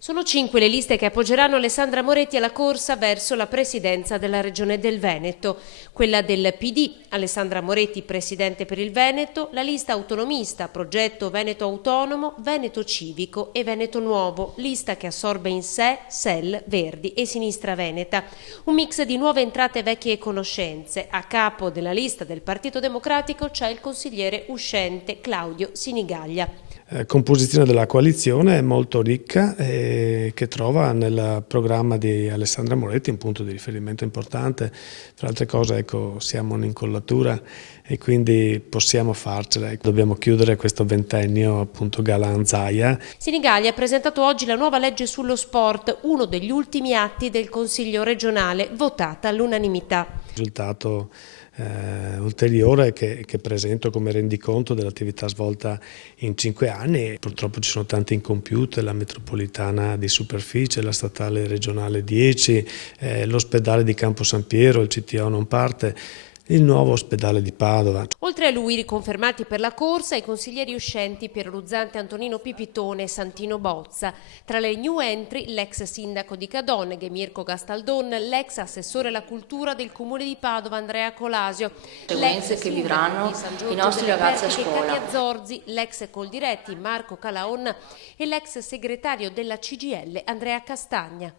Sono 5 le liste che appoggeranno Alessandra Moretti alla corsa verso la presidenza della Regione del Veneto. Quella del PD, Alessandra Moretti presidente per il Veneto, la lista autonomista, progetto Veneto Autonomo, Veneto Civico e Veneto Nuovo, lista che assorbe in sé SEL, Verdi e Sinistra Veneta. Un mix di nuove entrate e vecchie conoscenze. A capo della lista del Partito Democratico c'è il consigliere uscente Claudio Sinigaglia. Composizione della coalizione è molto ricca e che trova nel programma di Alessandra Moretti un punto di riferimento importante. Tra altre cose, ecco, siamo un'incollatura e quindi possiamo farcela. Dobbiamo chiudere questo ventennio appunto Galan-Zaia. Sinigaglia ha presentato oggi la nuova legge sullo sport, uno degli ultimi atti del Consiglio regionale, votata all'unanimità. Risultato ulteriore che presento come rendiconto dell'attività svolta in 5 anni. Purtroppo ci sono tante incompiute, la metropolitana di superficie, la statale regionale 10, l'ospedale di Campo San Piero, il CTO non parte, il nuovo ospedale di Padova. Oltre a lui, riconfermati per la corsa, i consiglieri uscenti Piero Luzzante, Antonino Pipitone e Santino Bozza. Tra le new entry, l'ex sindaco di Cadoneghe, Mirko Gastaldon, l'ex assessore alla cultura del comune di Padova, Andrea Colasio, conseguenze che vivranno i nostri ragazzi a scuola. Katia Zorzi, l'ex Coldiretti, Marco Calaon e l'ex segretario della CGIL, Andrea Castagna.